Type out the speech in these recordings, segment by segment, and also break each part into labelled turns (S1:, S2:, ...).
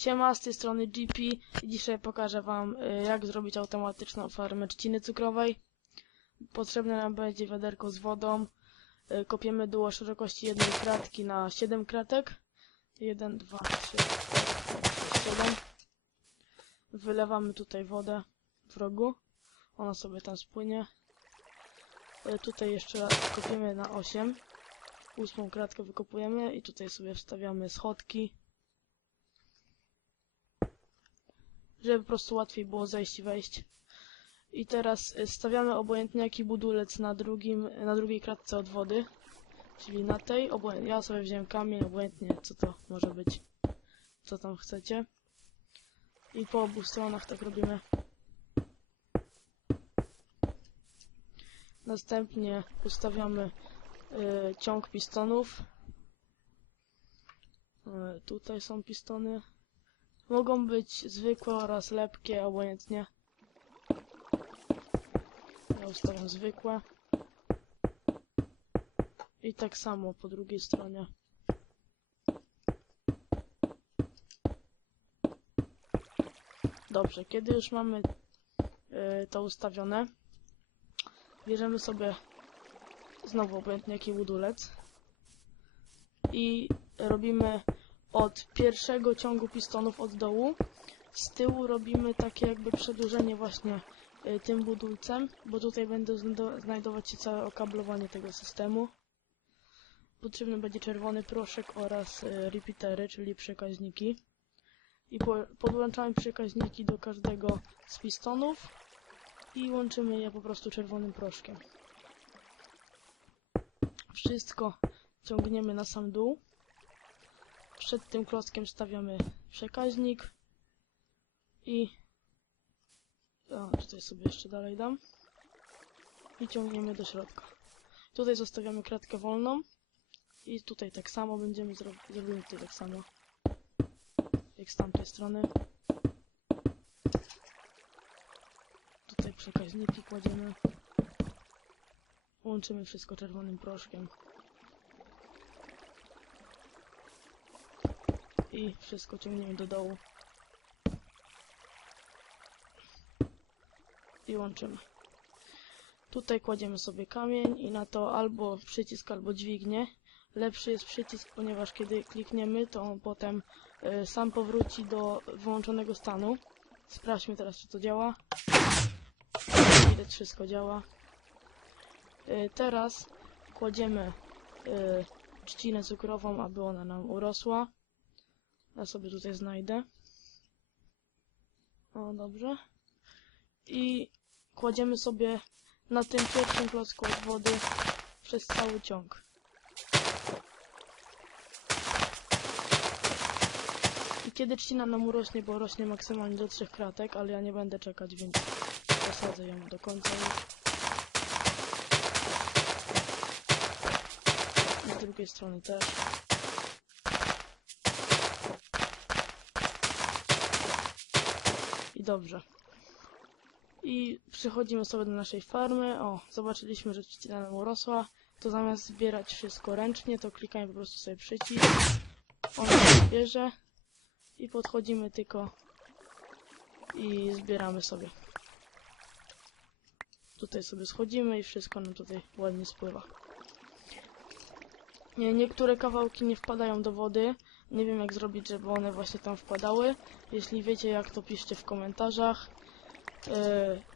S1: Siema, z tej strony GP dzisiaj pokażę wam y, jak zrobić automatyczną farmę trzciny cukrowej. Potrzebne nam będzie wiaderko z wodą. Y, Kopiemy dół szerokości jednej kratki na 7 kratek. 1, 2, 3, 7. Wylewamy tutaj wodę w rogu. Ona sobie tam spłynie. Y, Tutaj jeszcze kopiemy na 8. Ósmą kratkę wykopujemy i tutaj sobie wstawiamy schodki. Żeby po prostu łatwiej było zejść i wejść. I teraz y, stawiamy obojętnie jaki budulec na, drugim, na drugiej kratce od wody, czyli na tej, ja sobie wziąłem kamień, obojętnie co to może być, co tam chcecie. I po obu stronach tak robimy. Następnie ustawiamy y, ciąg pistonów. Y, tutaj są pistony. Mogą być zwykłe oraz lepkie, obojętnie. Ja ustawiam zwykłe. I tak samo po drugiej stronie. Dobrze, kiedy już mamy y, to ustawione, bierzemy sobie znowu obojętnie jaki budulec i robimy od pierwszego ciągu pistonów od dołu. Z tyłu robimy takie jakby przedłużenie właśnie y, tym budulcem, bo tutaj będą znajdo- znajdować się całe okablowanie tego systemu. Potrzebny będzie czerwony proszek oraz y, repeatery, czyli przekaźniki. I po, podłączamy przekaźniki do każdego z pistonów i łączymy je po prostu czerwonym proszkiem. Wszystko ciągniemy na sam dół. Przed tym klockiem stawiamy przekaźnik i o, tutaj sobie jeszcze dalej dam i ciągniemy do środka. Tutaj zostawiamy kratkę wolną i tutaj tak samo będziemy zro zrobimy tutaj tak samo jak z tamtej strony. Tutaj przekaźniki kładziemy. Łączymy wszystko czerwonym proszkiem. I wszystko ciągniemy do dołu. I łączymy. Tutaj kładziemy sobie kamień i na to albo przycisk, albo dźwignię. Lepszy jest przycisk, ponieważ kiedy klikniemy, to on potem y, sam powróci do wyłączonego stanu. Sprawdźmy teraz, czy to działa. Widać, wszystko działa. Y, teraz kładziemy y, trzcinę cukrową, aby ona nam urosła. Ja sobie tutaj znajdę. O, dobrze. I kładziemy sobie na tym pierwszym klocku od wody przez cały ciąg. I kiedy trzcina nam urośnie, bo rośnie maksymalnie do trzech kratek, ale ja nie będę czekać, więc posadzę ją do końca już. Z drugiej strony też. Dobrze. I przechodzimy sobie do naszej farmy. O, zobaczyliśmy, że trzcina nam urosła. To zamiast zbierać wszystko ręcznie, to klikamy po prostu sobie przycisk. On się bierze. I podchodzimy tylko i zbieramy sobie. Tutaj sobie schodzimy i wszystko nam tutaj ładnie spływa. Nie, niektóre kawałki nie wpadają do wody. Nie wiem jak zrobić, żeby one właśnie tam wpadały. Jeśli wiecie jak, to piszcie w komentarzach. Yy,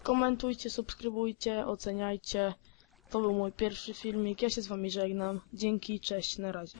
S1: komentujcie, subskrybujcie, oceniajcie. To był mój pierwszy filmik. Ja się z wami żegnam. Dzięki, cześć, na razie.